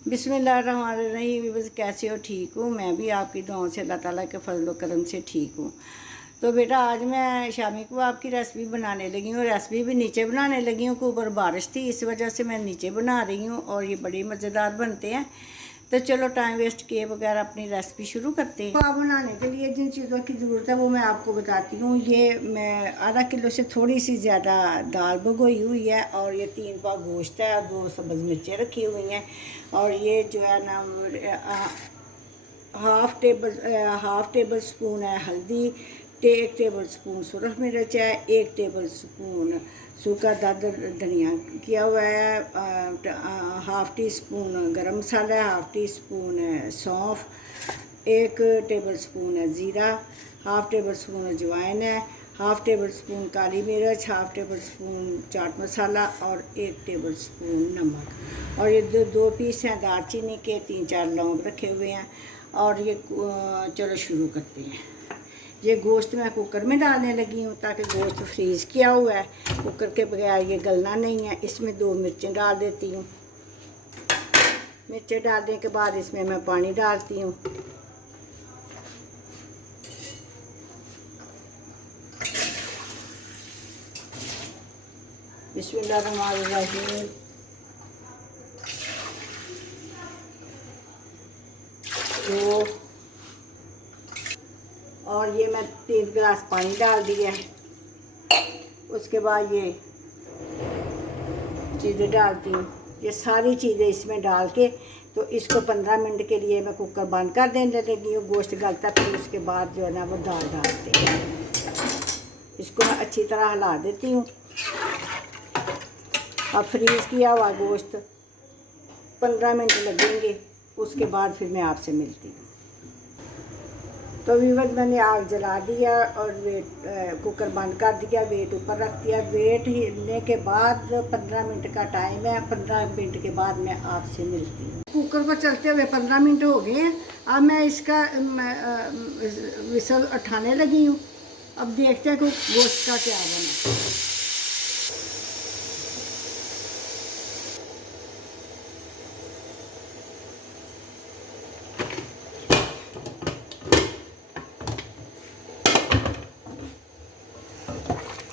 बिस्मिल्लाहिर्रहमानिर्रहीम। बस कैसे हो? ठीक हूँ। मैं भी आपकी दुआओं से अल्लाह ताला के फजल करम से ठीक हूँ। तो बेटा आज मैं शामी को आपकी रेसिपी बनाने लगी हूँ। रेसिपी भी नीचे बनाने लगी हूँ, ऊपर बारिश थी इस वजह से मैं नीचे बना रही हूँ और ये बड़ी मज़ेदार बनते हैं। तो चलो टाइम वेस्ट किए बगैर अपनी रेसिपी शुरू करते हैं। तो बनाने के लिए जिन चीज़ों की ज़रूरत है वो मैं आपको बताती हूँ। ये मैं आधा किलो से थोड़ी सी ज़्यादा दाल भिगोई हुई है और ये 3 पाव गोश्त है और 2 सब्ज़ मिर्चें रखी हुई हैं और ये जो है ना हाफ़ टेबल स्पून है हल्दी, 1 टेबल स्पून सुरख मिर्च है, 1 टेबल स्पून सूखा धनिया किया हुआ है, हाफ़ टी स्पून गरम मसाला है, हाफ़ टी स्पून है सौंफ, 1 टेबल स्पून है ज़ीरा, हाफ़ टेबल स्पून अजवाइन है, हाफ़ टेबल स्पून काली मिर्च, half table spoon chaat masala और 1 टेबल स्पून नमक। और ये दो पीस हैं दालचीनी के, 3-4 लौंग रखे हुए हैं। और ये चलो शुरू करते हैं। ये गोश्त मैं कुकर में डालने लगी हूँ ताकि गोश्त फ्रीज़ किया हुआ है, कुकर के बगैर ये गलना नहीं है। इसमें 2 मिर्चें डाल देती हूँ। मिर्चें डालने के बाद इसमें मैं पानी डालती हूँ। बिस्मिल्लाहिर्रहमानिर्रहीम। तो और ये मैं 3 गिलास पानी डाल दिया है। उसके बाद ये चीज़ें डालती हूँ। ये सारी चीज़ें इसमें डाल के तो इसको 15 मिनट के लिए मैं कुकर बंद कर देने लगी हूँ। गोश्त गलता फिर उसके बाद जो है ना वो दाल डालते हैं। इसको मैं अच्छी तरह हिला देती हूँ। अब फ्रीज़ किया हुआ गोश्त 15 मिनट लगेंगे, उसके बाद फिर मैं आपसे मिलती हूँ। तो व्यूअर्स मैंने आग जला दिया और कुकर बंद कर दिया, वेट ऊपर रख दिया। वेट हिलने के बाद 15 मिनट का टाइम है, 15 मिनट के बाद मैं आपसे मिलती हूँ। कुकर को चलते हुए 15 मिनट हो गए हैं। अब मैं इसका विसल उठाने लगी हूँ। अब देखते हैं कि गोश्त का क्या बना।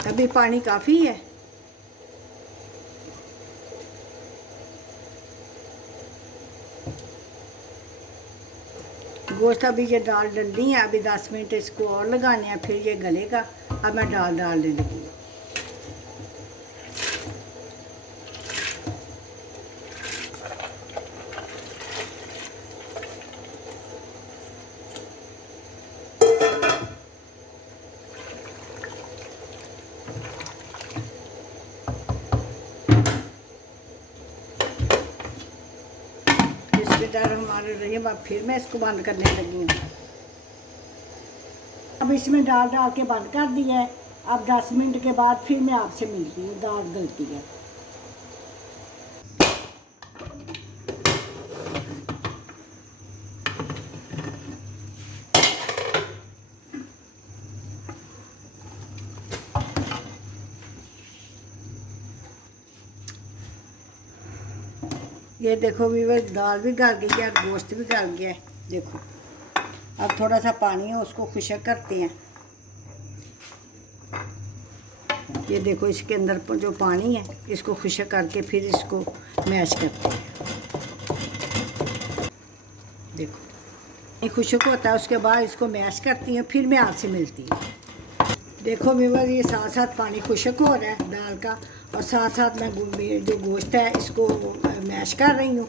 अभी पानी काफ़ी है। गोश्त अभी ये दाल डलनी है, अभी 10 मिनट इसको और लगाने हैं, फिर ये गलेगा। अब मैं दाल डालने लगी हूँ। हमारे रही अब फिर मैं इसको बंद करने लगी हूँ। अब इसमें डाल के बंद कर दिया है। अब 10 मिनट के बाद फिर मैं आपसे मिलती हूँ। दाल गलती है। ये देखो व्यूअर्स, दाल भी गल गई है, गोश्त भी गल गया है। देखो अब थोड़ा सा पानी है, उसको खुशक करते हैं। ये देखो इसके अंदर जो पानी है इसको खुशक करके फिर इसको मैश करते हैं। देखो ये खुशक होता है, उसके बाद इसको मैश करती हैं, फिर मैं आपसे मिलती हूँ। देखो व्यूअर्स, ये साथ साथ पानी खुशक हो रहा है दाल का और साथ साथ मैं जो गोश्त है इसको मैश कर रही हूँ।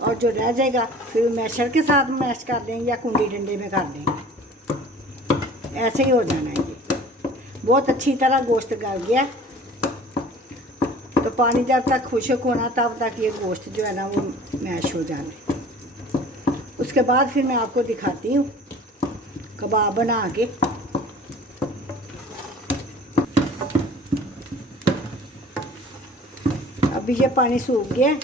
और जो रह जाएगा फिर मैशर के साथ मैश कर देंगे या कुंडी डंडे में कर देंगे। ऐसे ही हो जाना है। ये बहुत अच्छी तरह गोश्त गल गया। तो पानी जब तक खुशक होना तब तक ये गोश्त जो है ना वो मैश हो जाना है। उसके बाद फिर मैं आपको दिखाती हूँ कबाब बना के। अभी ये पानी सूख गया।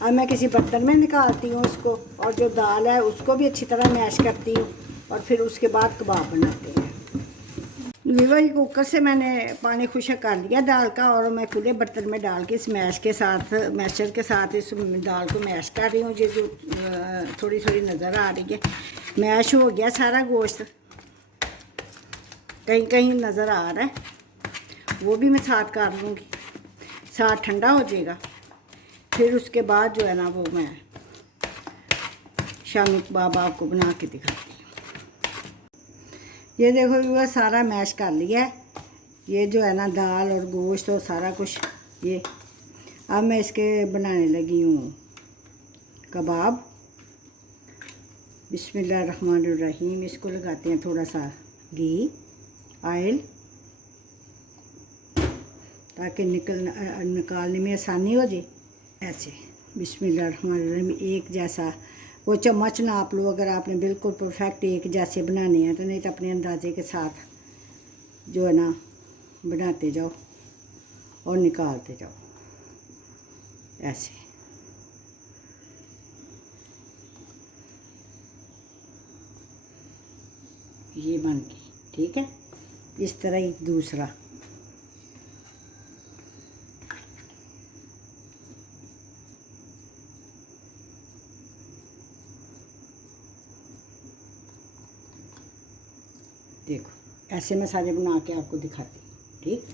अब मैं किसी बर्तन में निकालती हूँ इसको और जो दाल है उसको भी अच्छी तरह मैश करती हूँ और फिर उसके बाद कबाब बनाते हैं। लीवर कुकर से मैंने पानी खुशक कर लिया दाल का, और मैं खुले बर्तन में डाल के इस मैशर के साथ इस दाल को मैश कर रही हूँ। ये जो थोड़ी थोड़ी नज़र आ रही है, मैश हो गया सारा गोश्त, कहीं कहीं नज़र आ रहा है, वो भी मैं साथ कर लूँगी। साथ ठंडा हो जाएगा, फिर उसके बाद जो है ना वो मैं शामी कबाब आपको बना के दिखाती हूँ। ये देखो वो सारा मैश कर लिया है, ये जो है ना दाल और गोश्त और सारा कुछ। ये अब मैं इसके बनाने लगी हूँ कबाब। बिस्मिल्लाहिर्रहमानिर्रहीम। इसको लगाते हैं थोड़ा सा घी ऑयल, ताकि निकालने में आसानी हो जाए। ऐसे बिस्मिल्लाहिर्रहमानिर्रहीम एक जैसा वो चम्मच नाप लो, अगर आपने बिल्कुल परफेक्ट एक जैसे बनाने हैं तो, नहीं तो अपने अंदाजे के साथ जो है ना बनाते जाओ और निकालते जाओ ऐसे। ये बन गई, ठीक है। इस तरह ही दूसरा। देखो ऐसे मैं सारे बना के आपको दिखाती हूँ, ठीक।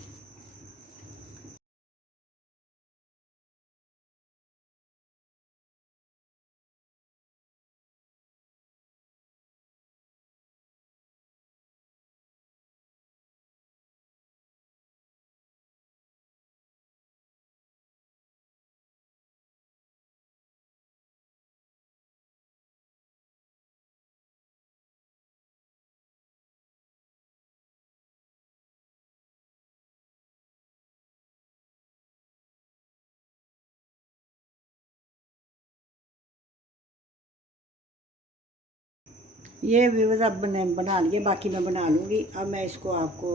ये व्यूअर्स अब बना लिए, बाकी मैं बना लूँगी। अब मैं इसको आपको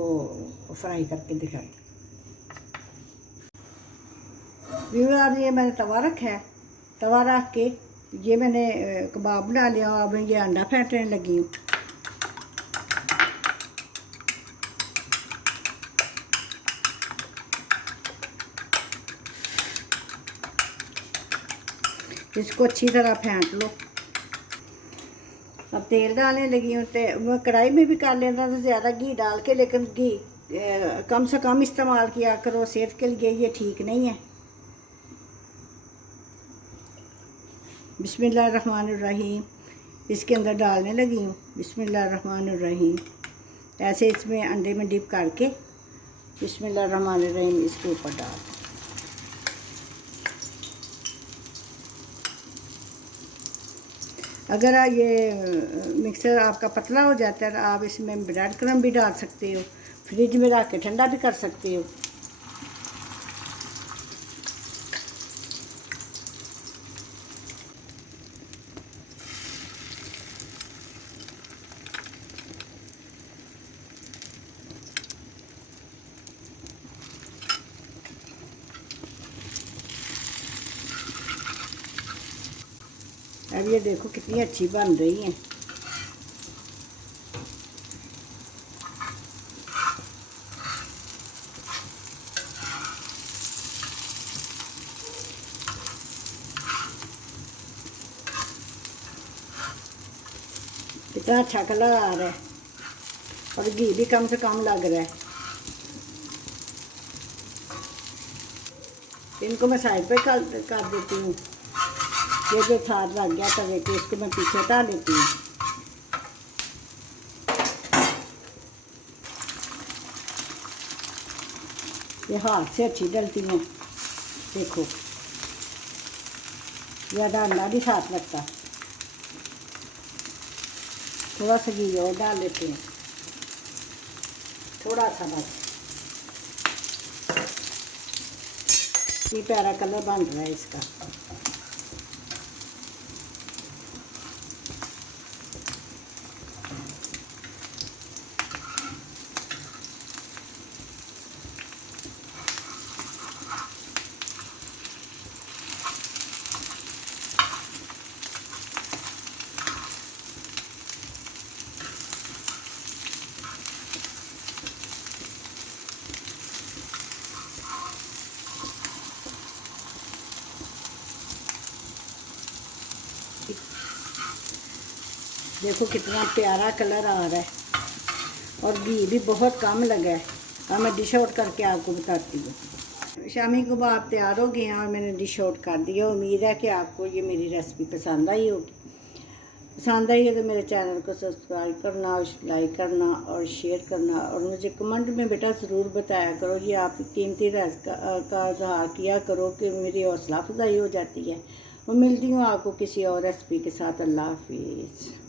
फ्राई करके दिखाती हूँ। व्यूअर्स अब ये मैंने तवा रखा है, तवा रख के ये मैंने कबाब बना लिया, और अब ये अंडा फेंटने लगी हूँ। इसको अच्छी तरह फेंट लो। अब तेल डालने लगी हूँ, तो कढ़ाई में भी कर लेना तो ज़्यादा घी डाल के, लेकिन घी कम से कम इस्तेमाल किया करो, सेहत के लिए ये ठीक नहीं है। बिस्मिल्लाहिर्रहमानिर्रहीम। इसके अंदर डालने लगी हूँ बिस्मिल्लाहिर्रहमानिर्रहीम। ऐसे इसमें अंडे में डिप करके बिस्मिल्लाहिर्रहमानिर्रहीम इसके ऊपर डाल। अगर ये मिक्सर आपका पतला हो जाता है तो आप इसमें ब्रेड क्रम्ब भी डाल सकते हो, फ्रिज में रख के ठंडा भी कर सकते हो। अब ये देखो कितनी अच्छी बन रही है। कितना अच्छा कलर आ रहा है, और घी भी कम से कम लग रहा है। इनको मैं साइड पे कर देती हूँ। ये जो थार लग गया तवे पे, इसको मैं पीछे हटा देती हूँ। ये हाथ से अच्छी डलती हैं, देखो ज़्यादा अंडा भी साथ लगता। थोड़ा सा घी और डाल लेते हैं, थोड़ा सा बस। ये प्यारा कलर बन रहा है इसका। देखो कितना प्यारा कलर आ रहा है और घी भी बहुत कम लगा है। अब मैं डिश आउट करके आपको बताती हूँ। शामी कबाब तैयार हो गए हैं और मैंने डिश आउट कर दिया। उम्मीद है कि आपको ये मेरी रेसिपी पसंद आई होगी। पसंद आई है तो मेरे चैनल को सब्सक्राइब करना, लाइक करना और शेयर करना, और मुझे कमेंट में बेटा ज़रूर बताया करो। ये आप कीमती राज का इजहार किया करो कि मेरी हौसला अफजाई हो जाती है। और मिलती हूँ आपको किसी और रेसिपी के साथ। अल्लाह हाफिज़।